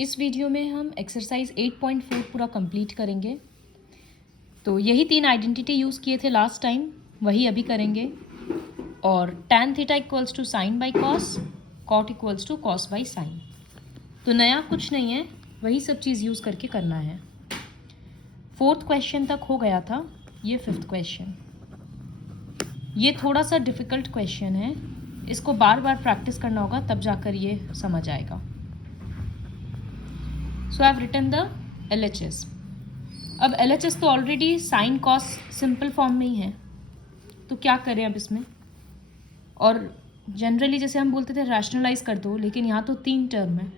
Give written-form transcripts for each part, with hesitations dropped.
इस वीडियो में हम एक्सरसाइज 8.4 पूरा कंप्लीट करेंगे। तो यही 3 आइडेंटिटी यूज़ किए थे लास्ट टाइम, वही अभी करेंगे। और tan theta equals to sine by cos, cot equals to cos by sine. तो नया कुछ नहीं है, वही सब चीज़ यूज़ करके करना है। 4th क्वेश्चन तक हो गया था, ये 5th क्वेश्चन। ये थोड़ा सा डिफ़िकल्ट क्वेश्चन है, इसको बार बार प्रैक्टिस करना होगा, तब जाकर ये समझ आएगा। So I have written the LHS। अब LHS तो already sine cos simple form में ही है, तो क्या करें अब इसमें। और जनरली जैसे हम बोलते थे रैशनलाइज कर दो, लेकिन यहाँ तो 3 टर्म है।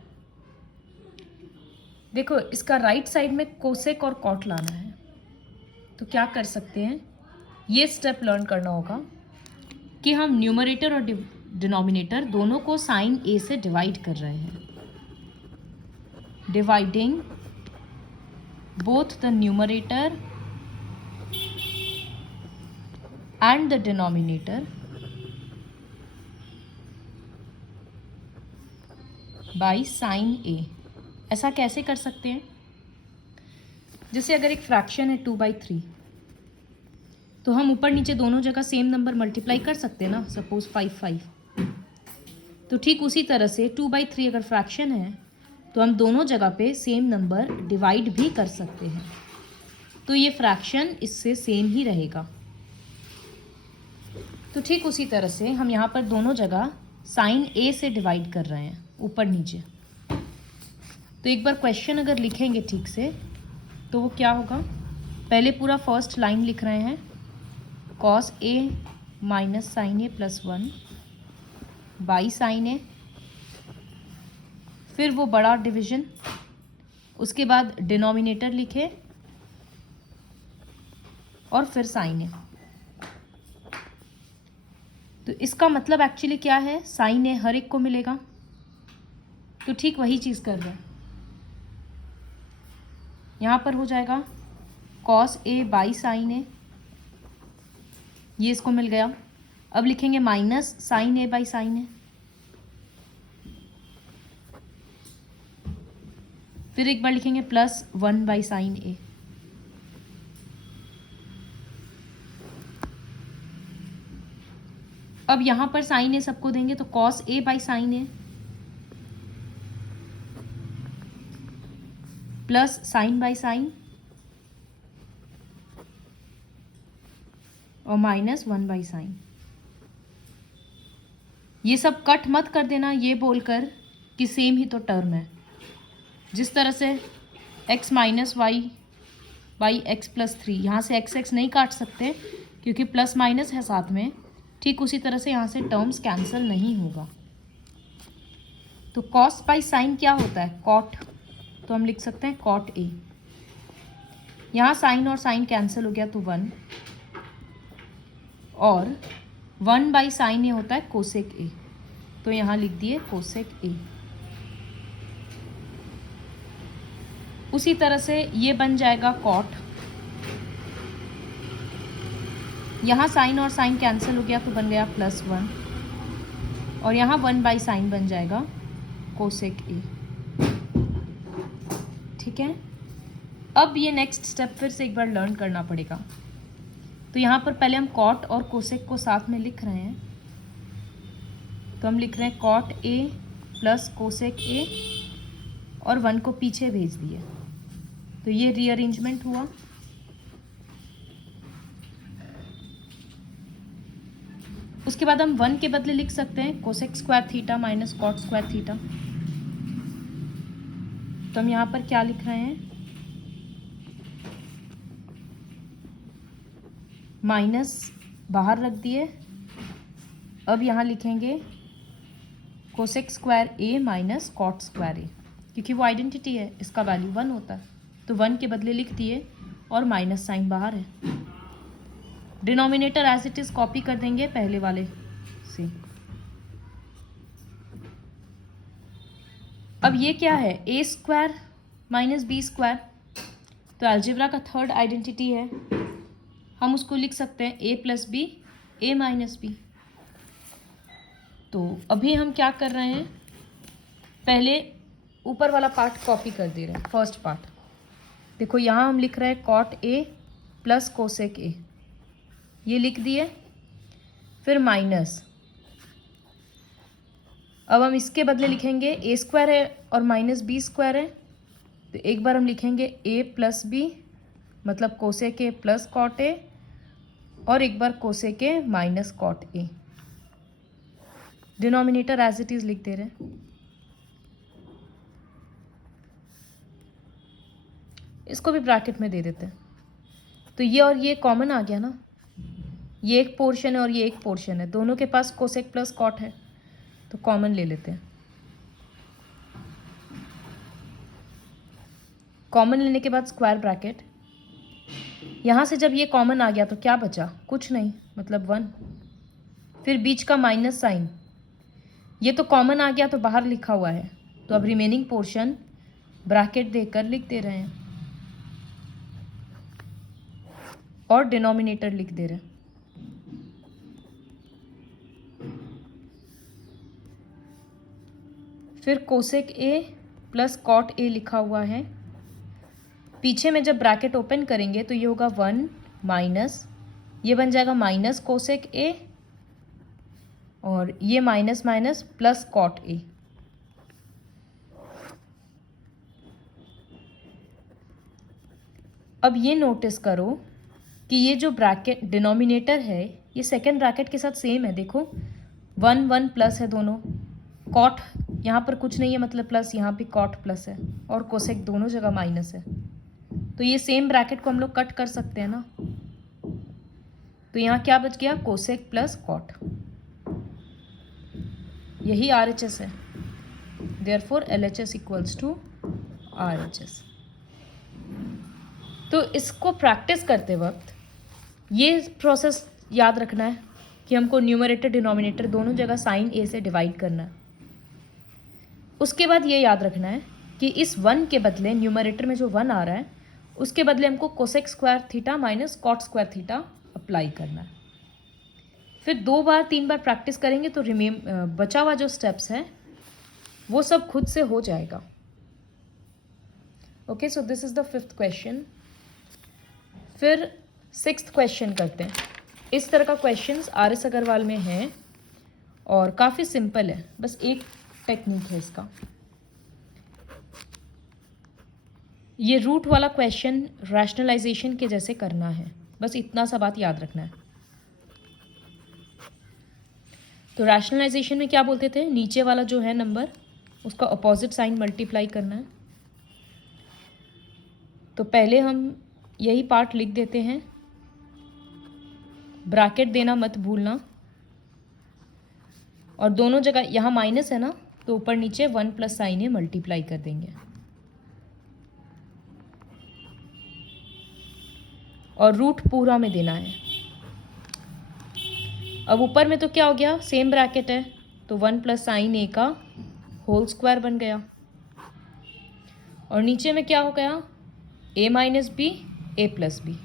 देखो, इसका राइट साइड में कोसेक और कॉट लाना है, तो क्या कर सकते हैं, ये स्टेप लर्न करना होगा कि हम न्यूमरेटर और डिनोमिनेटर दोनों को साइन ए से डिवाइड कर रहे हैं। Dividing both the numerator and the denominator by sin a। ऐसा कैसे कर सकते हैं, जैसे अगर एक फ्रैक्शन है 2/3, तो हम ऊपर नीचे दोनों जगह सेम नंबर मल्टीप्लाई कर सकते हैं ना, सपोज 5 तो ठीक उसी तरह से 2/3 अगर फ्रैक्शन है तो हम दोनों जगह पे सेम नंबर डिवाइड भी कर सकते हैं, तो ये फ्रैक्शन इससे सेम ही रहेगा। तो ठीक उसी तरह से हम यहाँ पर दोनों जगह साइन ए से डिवाइड कर रहे हैं, ऊपर नीचे। तो एक बार क्वेश्चन अगर लिखेंगे ठीक से तो वो क्या होगा, पहले पूरा फर्स्ट लाइन लिख रहे हैं, cos A minus sine A plus 1 by sine A, फिर वो बड़ा डिवीजन, उसके बाद डिनोमिनेटर लिखे और फिर साइन ए। तो इसका मतलब एक्चुअली क्या है, साइन ए हर एक को मिलेगा, तो ठीक वही चीज़ कर रहे हैं। यहाँ पर हो जाएगा cos A by sine A, ये इसको मिल गया। अब लिखेंगे minus sine A by sine A, फिर एक बार लिखेंगे प्लस 1 बाई साइन ए। अब यहां पर साइन ए सबको देंगे तो cos A by sine A plus sign by sine और माइनस 1 बाई साइन। ये सब कट मत कर देना ये बोलकर कि सेम ही तो टर्म है। जिस तरह से x minus y by x plus 3, यहाँ से x नहीं काट सकते क्योंकि प्लस माइनस है साथ में, ठीक उसी तरह से यहाँ से टर्म्स कैंसिल नहीं होगा। तो कॉस बाई साइन क्या होता है, कॉट, तो हम लिख सकते हैं कॉट ए। यहाँ साइन और साइन कैंसिल हो गया तो 1, और 1 बाई साइन ए होता है कोसेक ए, तो यहाँ लिख दिए कोसेक ए। उसी तरह से ये बन जाएगा कॉट, यहाँ साइन और साइन कैंसिल हो गया तो बन गया प्लस 1, और यहाँ 1 बाई साइन बन जाएगा कोसेक ए। ठीक है, अब ये नेक्स्ट स्टेप फिर से एक बार लर्न करना पड़ेगा। तो यहाँ पर पहले हम कॉट और कोसेक को साथ में लिख रहे हैं, तो हम लिख रहे हैं cot A plus cosec A और 1 को पीछे भेज दिए, तो ये रीअरेंजमेंट हुआ। उसके बाद हम 1 के बदले लिख सकते हैं cosec square theta minus cot square theta, तो हम यहाँ पर क्या लिख रहे हैं, माइनस बाहर रख दिए। अब यहाँ लिखेंगे कोसेक स्क्वायर ए माइनस कॉट स्क्वायर ए, क्योंकि वो आइडेंटिटी है, इसका वैल्यू 1 होता है, तो 1 के बदले लिख दिए और माइनस साइन बाहर है। Denominator as it is copy कर देंगे पहले वाले से। अब ये क्या है, A square minus B square, तो अलजेब्रा का थर्ड आइडेंटिटी है, हम उसको लिख सकते हैं A plus B A minus B. तो अभी हम क्या कर रहे हैं, पहले ऊपर वाला पार्ट कॉपी कर दे रहे हैं, फर्स्ट पार्ट। देखो यहाँ हम लिख रहे हैं cot A plus cosec A, ये लिख दिए। फिर माइनस, अब हम इसके बदले लिखेंगे ए स्क्वायर है और माइनस बी स्क्वायर है, तो एक बार हम लिखेंगे ए प्लस बी मतलब cosec A plus cot A, और एक बार cosec A minus cot A. Denominator as it is लिख दे रहे हैं। इसको भी ब्रैकेट में दे देते हैं। तो ये और ये कॉमन आ गया ना, ये एक पोर्शन है और ये एक पोर्शन है, दोनों के पास कोसेक प्लस कॉट है, तो कॉमन ले लेते हैं। कॉमन लेने के बाद स्क्वायर ब्रैकेट, यहाँ से जब ये कॉमन आ गया तो क्या बचा, कुछ नहीं, मतलब 1। फिर बीच का माइनस साइन, ये तो कॉमन आ गया तो बाहर लिखा हुआ है, तो अब रिमेनिंग पोर्शन ब्रैकेट देकर लिख दे रहे हैं और डिनोमिनेटर लिख दे रहे हैं। फिर cosec A plus cot A लिखा हुआ है, पीछे में जब ब्रैकेट ओपन करेंगे तो ये होगा 1 माइनस, ये बन जाएगा माइनस कोसेक ए, और ये minus minus plus cot A. अब ये नोटिस करो कि ये जो ब्रैकेट डिनोमिनेटर है ये सेकेंड ब्रैकेट के साथ सेम है। देखो 1 1 प्लस है दोनों, कॉट यहाँ पर कुछ नहीं है मतलब प्लस, यहाँ भी कॉट प्लस है, और कोसेक दोनों जगह माइनस है, तो ये सेम ब्रैकेट को हम लोग कट कर सकते हैं ना। तो यहाँ क्या बच गया, कोसेक प्लस कॉट, यही RHS है। Therefore LHS equals to RHS। तो इसको प्रैक्टिस करते वक्त ये प्रोसेस याद रखना है कि हमको न्यूमरेटर डिनोमिनेटर दोनों जगह साइन ए से डिवाइड करना है। उसके बाद ये याद रखना है कि इस 1 के बदले न्यूमरेटर में जो 1 आ रहा है उसके बदले हमको cosec square theta minus cot square theta apply करना है। फिर 2 बार 3 बार प्रैक्टिस करेंगे तो बचा हुआ जो स्टेप्स है वो सब खुद से हो जाएगा। Okay, so this is the 5th question. फिर 6th क्वेश्चन करते हैं। इस तरह का क्वेश्चंस RS अग्रवाल में है और काफ़ी सिंपल है, बस एक टेक्निक है इसका। ये रूट वाला क्वेश्चन रैशनलाइजेशन के जैसे करना है, बस इतना सा बात याद रखना है। तो रैशनलाइजेशन में क्या बोलते थे, नीचे वाला जो है नंबर उसका अपोजिट साइन मल्टीप्लाई करना है। तो पहले हम यही पार्ट लिख देते हैं, ब्रैकेट देना मत भूलना, और दोनों जगह यहाँ माइनस है ना तो ऊपर नीचे 1 प्लस साइन है मल्टीप्लाई कर देंगे, और रूट पूरा में देना है। अब ऊपर में तो क्या हो गया, सेम ब्रैकेट है तो 1 प्लस साइन ए का होल स्क्वायर बन गया, और नीचे में क्या हो गया, a minus B A plus B,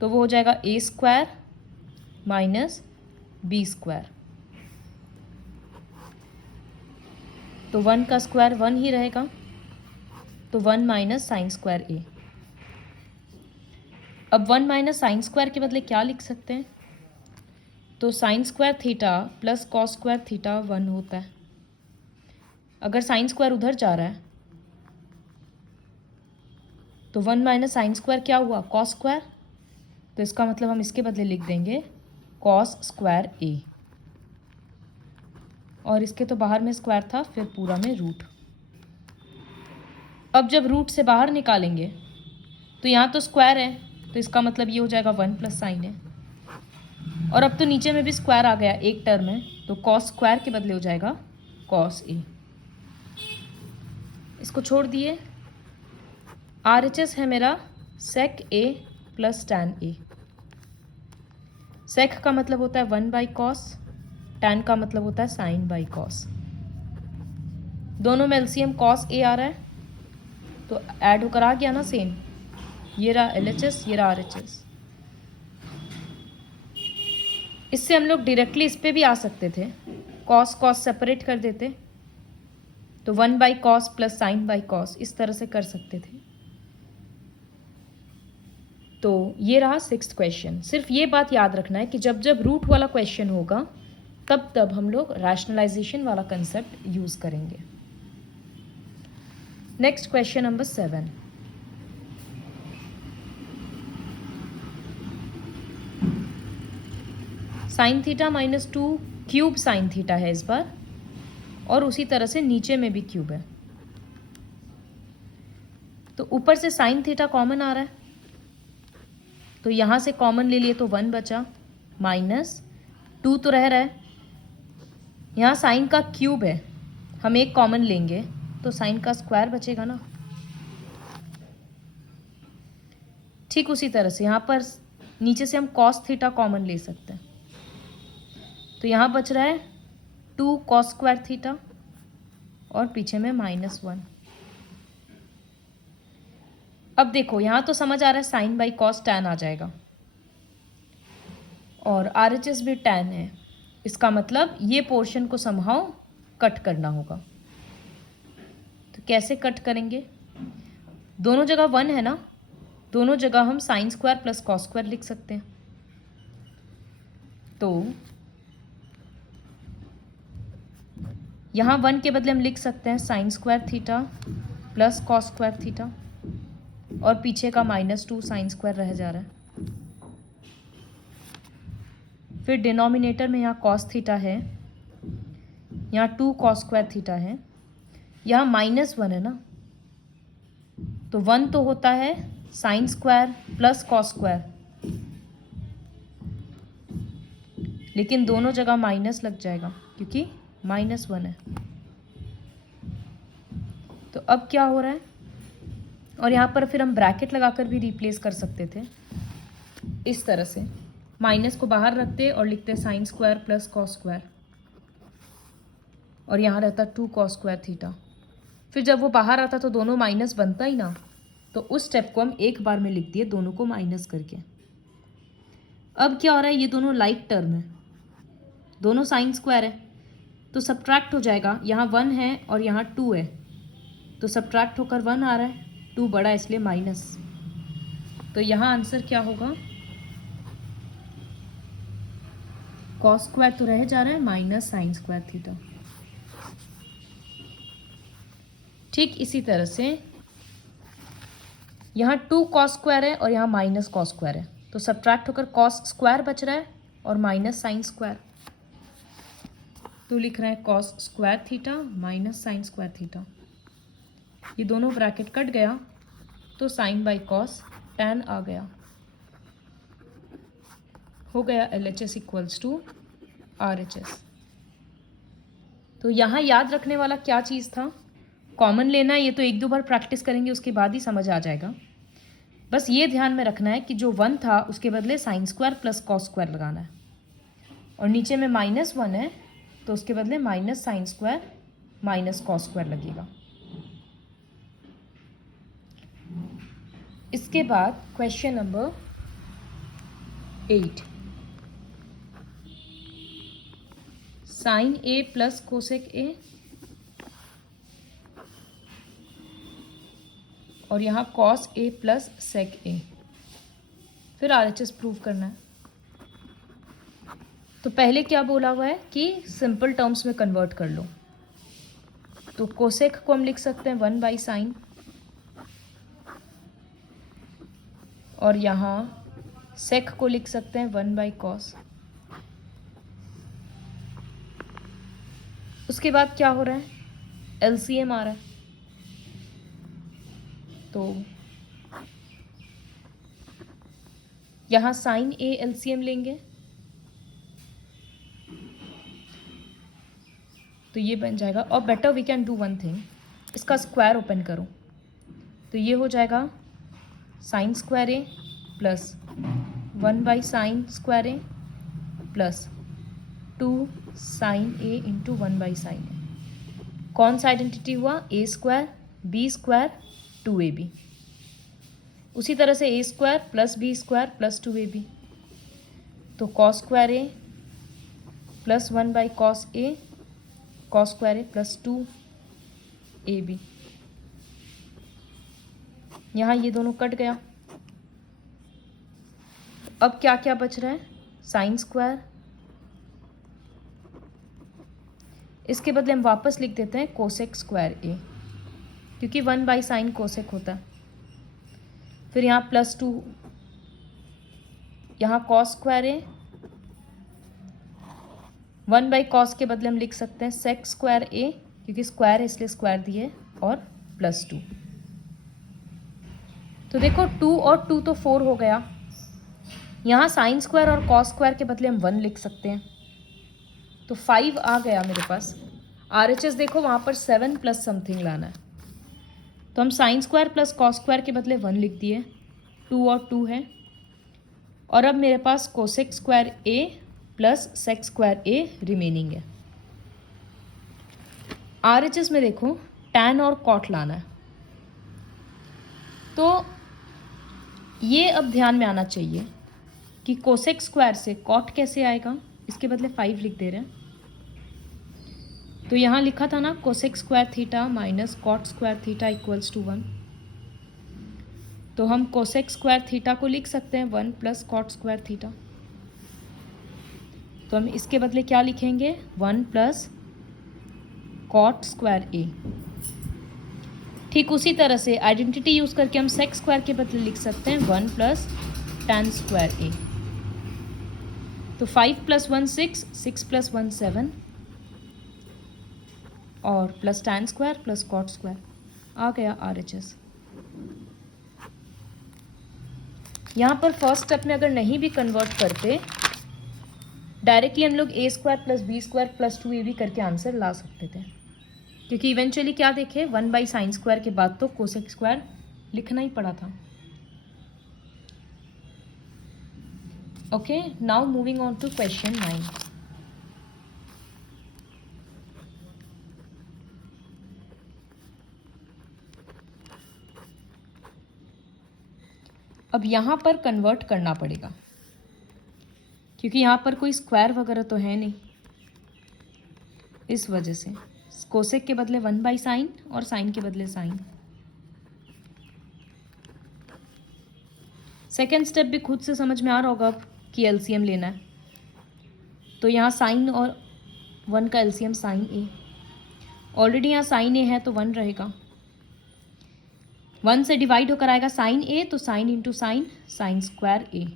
तो वो हो जाएगा A square minus B square. तो 1 का स्क्वायर 1 ही रहेगा, तो 1 माइनस साइन स्क्वायर ए। अब 1 माइनस साइन स्क्वायर के बदले क्या लिख सकते हैं, तो sine square theta plus cos square theta 1 होता है। अगर साइन स्क्वायर उधर जा रहा है तो 1 माइनस साइन स्क्वायर क्या हुआ, कॉस स्क्वायर, तो इसका मतलब हम इसके बदले लिख देंगे कॉस स्क्वायर ए, और इसके तो बाहर में स्क्वायर था, फिर पूरा में रूट। अब जब रूट से बाहर निकालेंगे तो यहाँ तो स्क्वायर है, तो इसका मतलब ये हो जाएगा 1 प्लस साइन है, और अब तो नीचे में भी स्क्वायर आ गया एक टर्म है, तो कॉस स्क्वायर के बदले हो जाएगा कॉस ए। इसको छोड़ दिए। RHS है मेरा सेक ए प्लस टैन ए। सेक का मतलब होता है 1 बाई कॉस, टैन का मतलब होता है साइन बाई कॉस। दोनों में एलसीएम कॉस ए आ रहा है तो ऐड होकर आ गया ना सेम, ये रहा LHS, ये रहा RHS। इससे हम लोग डायरेक्टली इस पे भी आ सकते थे, कॉस कॉस सेपरेट कर देते, तो 1/cos plus sign by cos इस तरह से कर सकते थे। तो ये रहा 6th क्वेश्चन। सिर्फ ये बात याद रखना है कि जब जब रूट वाला क्वेश्चन होगा तब तब हम लोग रैशनलाइजेशन वाला कंसेप्ट यूज करेंगे। Next question number 7। Sine theta -2 cube sine theta है इस बार, और उसी तरह से नीचे में भी क्यूब है। तो ऊपर से साइन थीटा कॉमन आ रहा है, तो यहाँ से कॉमन ले लिए तो 1 बचा, -2 तो रह रहा है। यहाँ साइन का क्यूब है, हम एक कॉमन लेंगे तो साइन का स्क्वायर बचेगा ना। ठीक उसी तरह से यहाँ पर नीचे से हम कॉस थीटा कॉमन ले सकते हैं, तो यहाँ बच रहा है 2 कॉस स्क्वायर थीटा और पीछे में -1। अब देखो यहाँ तो समझ आ रहा है साइन बाई कॉस टैन आ जाएगा, और RHS भी टैन है। इसका मतलब ये पोर्शन को समहाउ कट करना होगा। तो कैसे कट करेंगे? दोनों जगह 1 है ना, दोनों जगह हम sine square plus cos square लिख सकते हैं। तो यहाँ 1 के बदले हम लिख सकते हैं sign square theta plus cos square theta, और पीछे का -2 साइन स्क्वायर रह जा रहा है। फिर डिनोमिनेटर में यहाँ कॉस थीटा है, यहाँ 2 कॉस स्क्वायर थीटा है, यहाँ -1 है ना, तो 1 तो होता है sine square plus cos square, लेकिन दोनों जगह माइनस लग जाएगा क्योंकि -1 है। तो अब क्या हो रहा है, और यहाँ पर फिर हम ब्रैकेट लगाकर भी रिप्लेस कर सकते थे इस तरह से, माइनस को बाहर रखते और लिखते sine square plus cos square, और यहाँ रहता 2 कॉस स्क्वायर थीटा। फिर जब वो बाहर आता तो दोनों माइनस बनता ही ना, तो उस स्टेप को हम एक बार में लिख दिए दोनों को माइनस करके। अब क्या हो रहा है, ये दोनों लाइक टर्म है, दोनों साइन स्क्वायर है, तो सब्ट्रैक्ट हो जाएगा। यहाँ 1 है और यहाँ 2 है, तो सब्ट्रैक्ट होकर 1 आ रहा है, 2 बड़ा है इसलिए माइनस। तो यहाँ आंसर क्या होगा, कॉस स्क्वायर तो रह जा रहा है माइनस साइन स्क्वायर थीटा। ठीक इसी तरह से यहाँ 2 कॉस स्क्वायर है और यहाँ माइनस कॉस स्क्वायर है, तो सब्ट्रैक्ट होकर कॉस स्क्वायर बच रहा है और माइनस साइन स्क्वायर, तो लिख रहे हैं cos square theta minus sine square theta. ये दोनों ब्रैकेट कट गया तो साइन बाई कॉस टैन आ गया, हो गया LHS इक्वल्स टू RHS। तो यहाँ याद रखने वाला क्या चीज़ था, कॉमन लेना, ये तो 1-2 बार प्रैक्टिस करेंगे उसके बाद ही समझ आ जाएगा। बस ये ध्यान में रखना है कि जो 1 था उसके बदले sine square plus cos square लगाना है, और नीचे में -1 है तो उसके बदले minus sine square minus cos square लगेगा। इसके बाद question number 8, sine A plus cosec A, और यहाँ cos A plus sec A। फिर RHS प्रूव करना है। तो पहले क्या बोला हुआ है कि सिंपल टर्म्स में कन्वर्ट कर लो, तो कोसेक को हम लिख सकते हैं 1/sin, और यहाँ सेक को लिख सकते हैं 1/cos। उसके बाद क्या हो रहा है, LCM आ रहा है, तो यहाँ साइन A LCM लेंगे तो ये बन जाएगा, और better we can do one thing, इसका स्क्वायर ओपन करो तो ये हो जाएगा sine square A plus 1/sin square A plus 2 sine A into 1/sin A। कौन सा आइडेंटिटी हुआ, A square B square 2AB। उसी तरह से A square plus B square plus 2AB, तो cos square A plus 1/cos A, cos square A plus 2 A B. यहाँ ये दोनों कट गया। अब क्या क्या बच रहा है, साइन स्क्वायर, इसके बदले हम वापस लिख देते हैं कोसेक स्क्वायर ए, क्योंकि 1/sin कोसेक होता है। फिर यहाँ +2, यहाँ कॉस स्क्वायर ए, 1/cos के बदले हम लिख सकते हैं सेक स्क्वायर ए, क्योंकि स्क्वायर है इसलिए स्क्वायर दिए, और +2। तो देखो 2 और 2 तो 4 हो गया। यहाँ साइन स्क्वायर और कॉस स्क्वायर के बदले हम 1 लिख सकते हैं, तो 5 आ गया मेरे पास। RHS देखो वहाँ पर 7 प्लस समथिंग लाना है, तो हम sine square plus cos square के बदले 1 लिख दिए, 2 और 2 है। और अब मेरे पास कोसेक स्क्वायर ए प्लस सेक स्क्वायर ए रिमेनिंग है। RHS में देखो टैन और कॉट लाना है, तो ये अब ध्यान में आना चाहिए कि कोसेक स्क्वायर से कॉट कैसे आएगा, इसके बदले 5 लिख दे रहे हैं। तो यहाँ लिखा था ना cosec square theta minus cot square theta equals to 1, तो हम कोसेक स्क्वायर थीटा को लिख सकते हैं 1 प्लस कॉट स्क्वायर थीटा। तो हम इसके बदले क्या लिखेंगे, 1 प्लस कॉट स्क्वायर ए। ठीक उसी तरह से आइडेंटिटी यूज करके हम सेक स्क्वायर के बदले लिख सकते हैं 1 प्लस टैन स्क्वायर ए। तो 5 + 1 6, 6 + 1 7, और plus tan square plus cot square आ गया RHS। यहाँ पर फर्स्ट स्टेप में अगर नहीं भी कन्वर्ट करते, डायरेक्टली हम लोग a² + b² + 2ab करके आंसर ला सकते थे, क्योंकि इवेंचुअली क्या देखे 1/sin स्क्वायर के बाद तो कोसेक स्क्वायर लिखना ही पड़ा था। Okay, now moving on to question 9। अब यहाँ पर कन्वर्ट करना पड़ेगा, क्योंकि यहाँ पर कोई स्क्वायर वगैरह तो है नहीं, इस वजह से कोसेक के बदले 1/sin और साइन के बदले साइन। सेकेंड स्टेप भी खुद से समझ में आ रहा होगा अब कि LCM लेना है, तो यहाँ साइन और 1 का LCM साइन ए, ऑलरेडी यहाँ साइन ए है तो 1 रहेगा, 1 से डिवाइड होकर आएगा साइन ए, तो sine into sine, sine square A.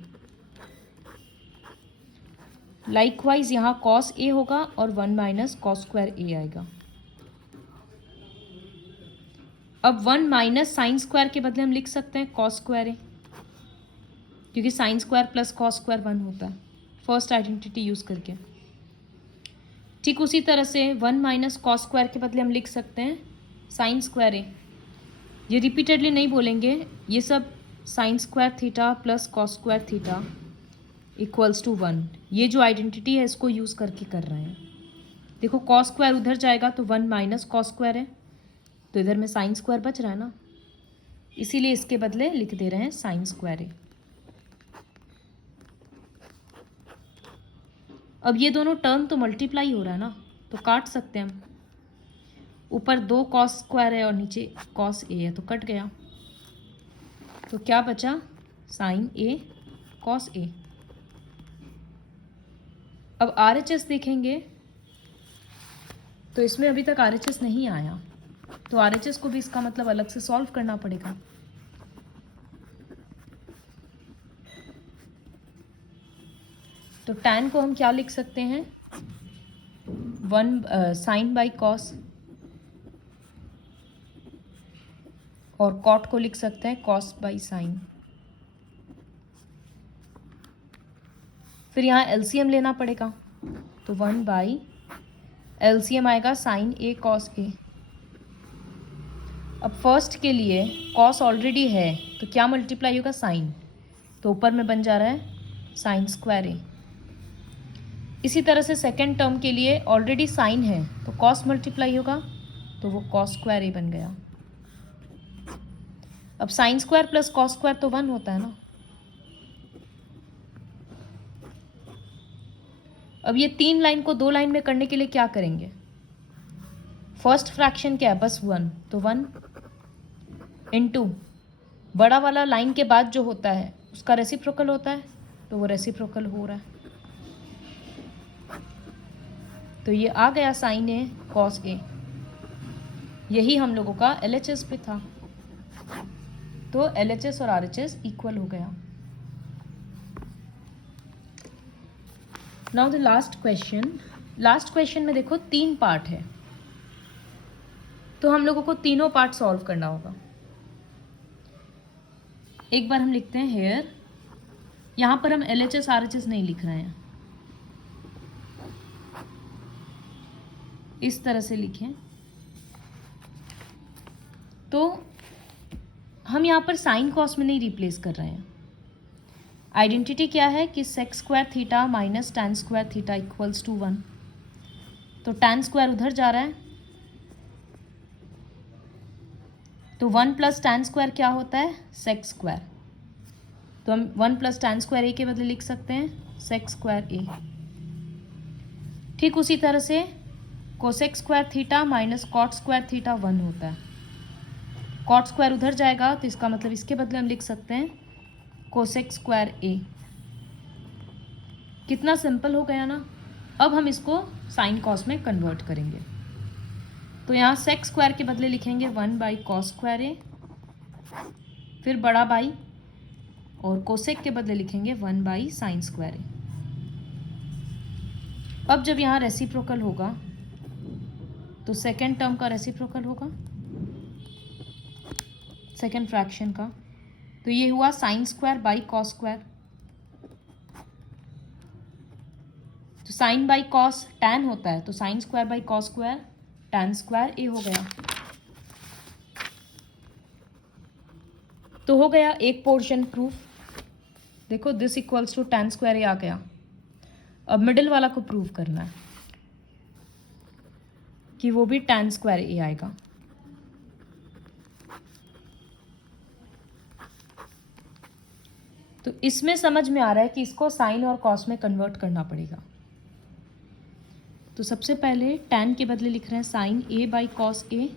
Likewise यहाँ कॉस ए होगा और 1 माइनस कॉस स्क्वायर ए आएगा। अब 1 माइनस साइन स्क्वायर के बदले हम लिख सकते हैं कॉस स्क्वायर ए, क्योंकि sine square plus cos square 1 होता है फर्स्ट आइडेंटिटी यूज करके। ठीक उसी तरह से 1 माइनस कॉस स्क्वायर के बदले हम लिख सकते हैं साइन स्क्वायर ए। ये रिपीटेडली नहीं बोलेंगे, ये सब sine square theta plus cos square theta equals to 1, ये जो आइडेंटिटी है इसको यूज़ करके कर रहे हैं। देखो कॉस स्क्वायर उधर जाएगा तो 1 माइनस कॉस स्क्वायर है, तो इधर में साइन स्क्वायर बच रहा है ना, इसीलिए इसके बदले लिख दे रहे हैं साइन स्क्वायर ए। अब ये दोनों टर्म तो मल्टीप्लाई हो रहा है ना, तो काट सकते हैं हम, ऊपर 2 कॉस स्क्वायर है और नीचे कॉस ए है, तो कट गया, तो क्या बचा साइन ए कॉस ए। अब RHS देखेंगे, तो इसमें अभी तक RHS नहीं आया, तो RHS को भी इसका मतलब अलग से सॉल्व करना पड़ेगा। तो tan को हम क्या लिख सकते हैं, 1 साइन बाई कॉस, और कॉट को लिख सकते हैं कॉस बाई साइन। फिर यहाँ LCM लेना पड़ेगा, तो 1/LCM आएगा साइन ए कॉस ए। अब फर्स्ट के लिए कॉस ऑलरेडी है, तो क्या मल्टीप्लाई होगा साइन, तो ऊपर में बन जा रहा है साइन स्क्वायर ए। इसी तरह से सेकेंड टर्म के लिए ऑलरेडी साइन है, तो कॉस मल्टीप्लाई होगा, तो वो कॉस स्क्वायर ए बन गया। अब sine square plus cos square तो 1 होता है ना। अब ये 3 लाइन को 2 लाइन में करने के लिए क्या करेंगे, फर्स्ट फ्रैक्शन क्या है, बस 1, तो 1 इंटू बड़ा वाला लाइन के बाद जो होता है उसका रेसिप्रोकल होता है, तो वो रेसिप्रोकल हो रहा है। तो ये आ गया साइन ए कॉस ए। यही हम लोगों का LHS पे था, तो LHS और RHS इक्वल हो गया। नाउ द लास्ट क्वेश्चन में देखो 3 पार्ट है, तो हम लोगों को तीनों पार्ट सॉल्व करना होगा। एक बार हम लिखते हैं हेयर, यहाँ पर हम LHS RHS नहीं लिख रहे हैं, इस तरह से लिखें। तो हम यहाँ पर साइन कॉस में नहीं रिप्लेस कर रहे हैं। आइडेंटिटी क्या है कि sec square theta minus tan square theta equals to 1, तो टैन स्क्वायर उधर जा रहा है, तो 1 प्लस टैन स्क्वायर क्या होता है, सेक स्क्वायर। तो हम 1 प्लस टैन स्क्वायर ए के बदले लिख सकते हैं सेक स्क्वायर ए। ठीक उसी तरह से cosec square theta minus cot square theta 1 होता है। कॉट स्क्वायर उधर जाएगा, तो इसका मतलब इसके बदले हम लिख सकते हैं कोसेक स्क्वायर ए। कितना सिंपल हो गया ना। अब हम इसको साइन कॉस में कन्वर्ट करेंगे, तो यहाँ सेक स्क्वायर के बदले लिखेंगे 1 बाई कॉस स्क्वायर ए, फिर बड़ा बाई, और कोसेक के बदले लिखेंगे 1 बाई साइन स्क्वायर ए। अब जब यहाँ रेसिप्रोकल होगा तो सेकेंड टर्म का रेसिप्रोकल होगा, सेकेंड फ्रैक्शन का, तो ये हुआ sine square by cos square. तो साइन बाई कॉस टैन होता है, तो sine square by cos square tan square A हो गया। तो हो गया एक पोर्शन प्रूफ। देखो this equals to tan square A आ गया। अब मिडिल वाला को प्रूव करना है कि वो भी टैन स्क्वायर ए आएगा। तो इसमें समझ में आ रहा है कि इसको साइन और कॉस में कन्वर्ट करना पड़ेगा। तो सबसे पहले टैन के बदले लिख रहे हैं साइन ए बाई कॉस ए,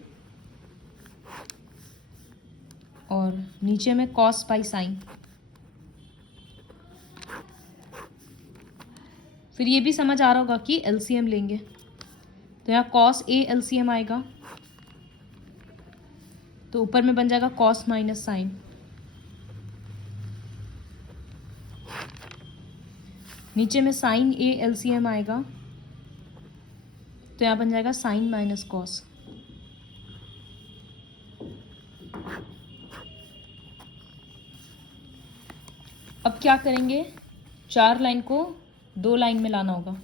और नीचे में कॉस बाई साइन। फिर ये भी समझ आ रहा होगा कि एलसीएम लेंगे, तो यहाँ कॉस ए एलसीएम आएगा, तो ऊपर में बन जाएगा कॉस माइनस साइन। नीचे में साइन ए एलसीएम आएगा, तो यहाँ बन जाएगा साइन माइनस कॉस। अब क्या करेंगे, 4 लाइन को 2 लाइन में लाना होगा।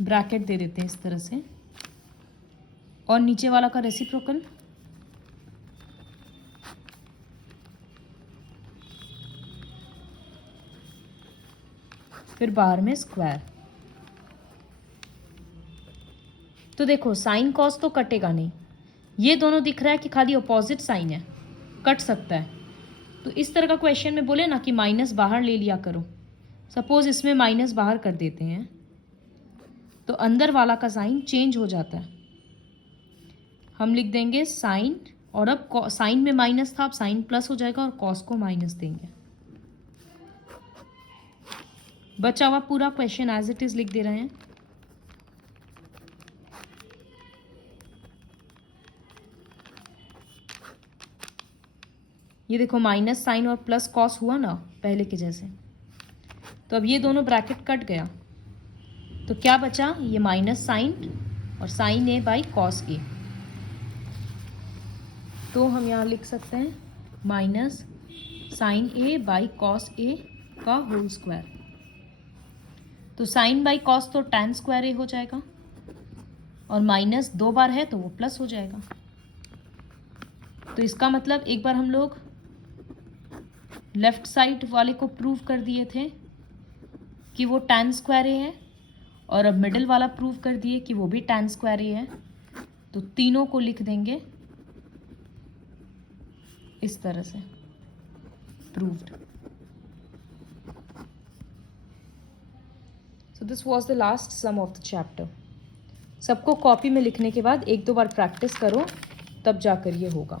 ब्रैकेट दे देते हैं इस तरह से, और नीचे वाला का रेसिप्रोकल, फिर बाहर में स्क्वायर। तो देखो साइन कॉस तो कटेगा नहीं, ये दोनों दिख रहा है कि खाली अपोजिट साइन है, कट सकता है। तो इस तरह का क्वेश्चन में बोले ना कि माइनस बाहर ले लिया करो, सपोज इसमें माइनस बाहर कर देते हैं, तो अंदर वाला का साइन चेंज हो जाता है। हम लिख देंगे साइन, और अब साइन में माइनस था, अब साइन प्लस हो जाएगा, और कॉस को माइनस देंगे। बचा हुआ पूरा क्वेश्चन एज इट इज लिख दे रहे हैं। ये देखो माइनस साइन और प्लस कॉस हुआ ना पहले के जैसे, तो अब ये दोनों ब्रैकेट कट गया, तो क्या बचा, ये माइनस साइन और sine A by cos A. तो हम यहाँ लिख सकते हैं minus sine A by cos A का होल स्क्वायर। तो साइन बाई कॉस तो टैन स्क्वायर ए हो जाएगा, और माइनस 2 बार है तो वो प्लस हो जाएगा। तो इसका मतलब एक बार हम लोग लेफ्ट साइड वाले को प्रूव कर दिए थे कि वो टैन स्क्वायर ए है, और अब मिडिल वाला प्रूव कर दिए कि वो भी टैन स्क्वायर ए है। तो तीनों को लिख देंगे इस तरह से। proved. So this was the last sum of the chapter. सबको कॉपी में लिखने के बाद एक दो बार प्रैक्टिस करो, तब जाकर ये होगा.